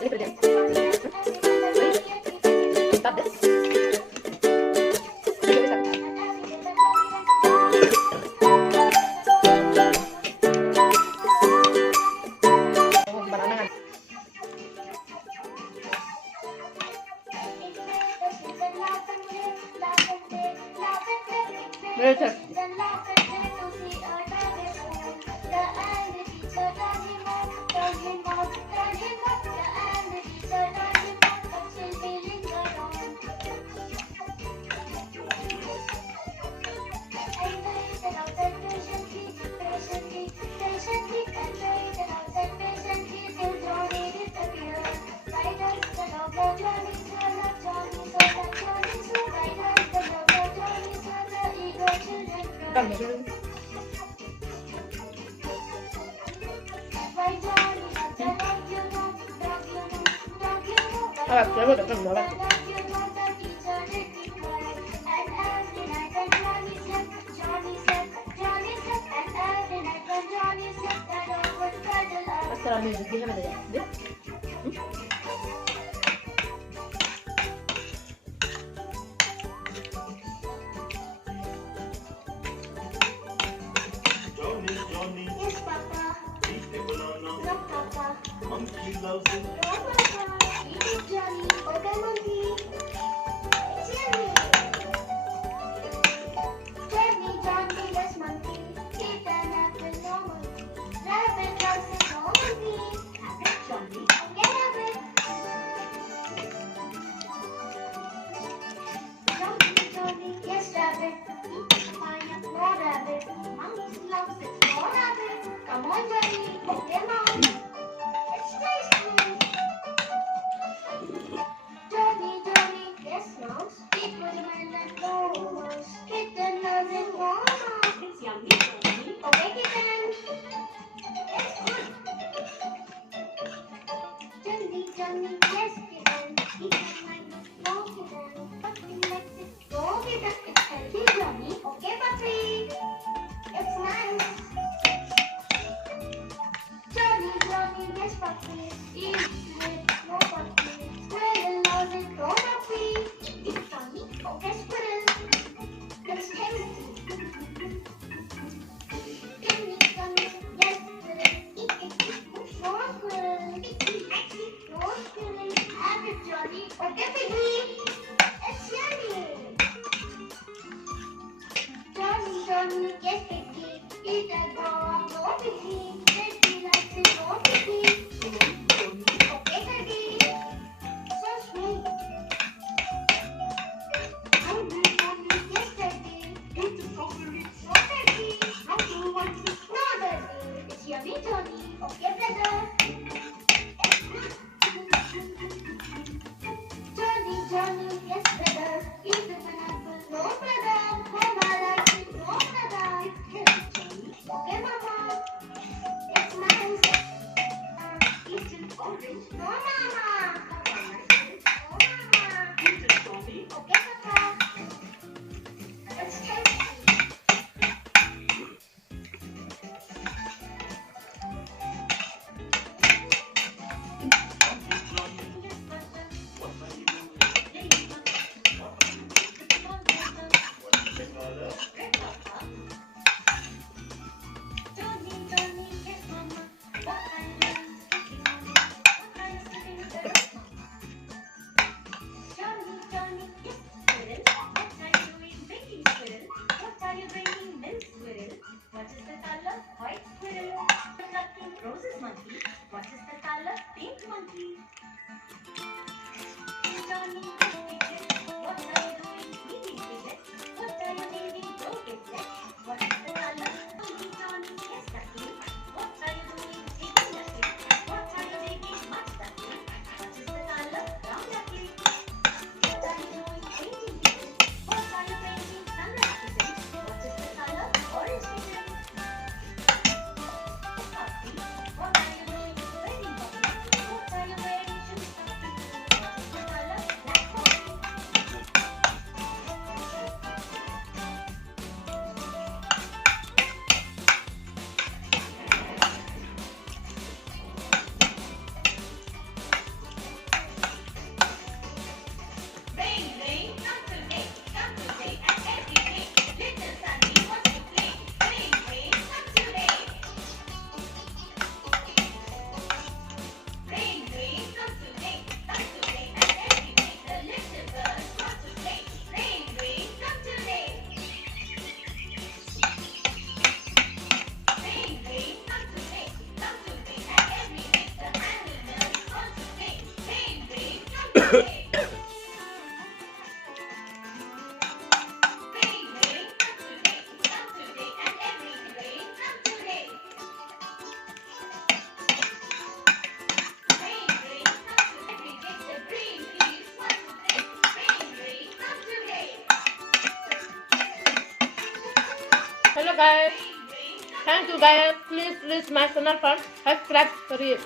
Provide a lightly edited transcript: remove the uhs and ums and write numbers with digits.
Let me put it in. Wait. Stop this. Okay, stop. Oh, banana nga. Very tough. Come here. Ah, claro, que no la. Hasta la music, déjame de allá. ¿Ves? Yes, Papa. Look, Papa. Monkey loves it. No, Papa. Eat it, Johnny. Okay, Monkey. It's yummy. Johnny, Johnny, yes, Monkey. Eat an apple, no monkey. Rabbit loves it, no monkey. Have it, Johnny. Okay, Rabbit. Johnny, Johnny, yes, Rabbit. Eat the pineapple, no Rabbit. Monkey loves it, no Rabbit. Come on, Johnny. Okay, Mom. It's tasty. Johnny, Johnny, yes, Mouse. Eat watermelon, no mouse. Kitten loves it, no mouse. It's yummy, Johnny. Okay, Kitten. It's good. Johnny, Johnny, yes, Kitten. Eat watermelon, no Kitten. Puppy likes it, no Kitten. It's healthy, Johnny. Okay, Puppy. It's nice. Johnny, Johnny, yes, Puppy. Eat it, no Puppy. Squirrel loves it, no Puppy. Eat Johnny, okay, Squirrel. It's tasty. Johnny, Johnny, yes, Squirrel. Eat it, no Squirrel. No Squirrel. Have it, Johnny. Okay, Piggy. It's yummy. Johnny, Johnny, yes, Piggy. Eat a guava, no Piggy. Piggy likes it, no Piggy. Okay, Piggy. So sweet. Johnny, Johnny, yes, Piggy. Eat the strawberry. No Piggy. No Piggy. It's yummy, Johnny. Okay, brother. Johnny, Johnny, yes, brother. Eat the pineapple. No, brother. Mama likes it. No, brother. It's healthy, Johnny. Okay, Mama. It's nice. Eat an orange. No, Mama. Papa likes it. No, Mama. Eat a strawberry. Okay, Papa. It's tasty. Hello guys, thank you guys. Please my channel for subscribe. Sorry.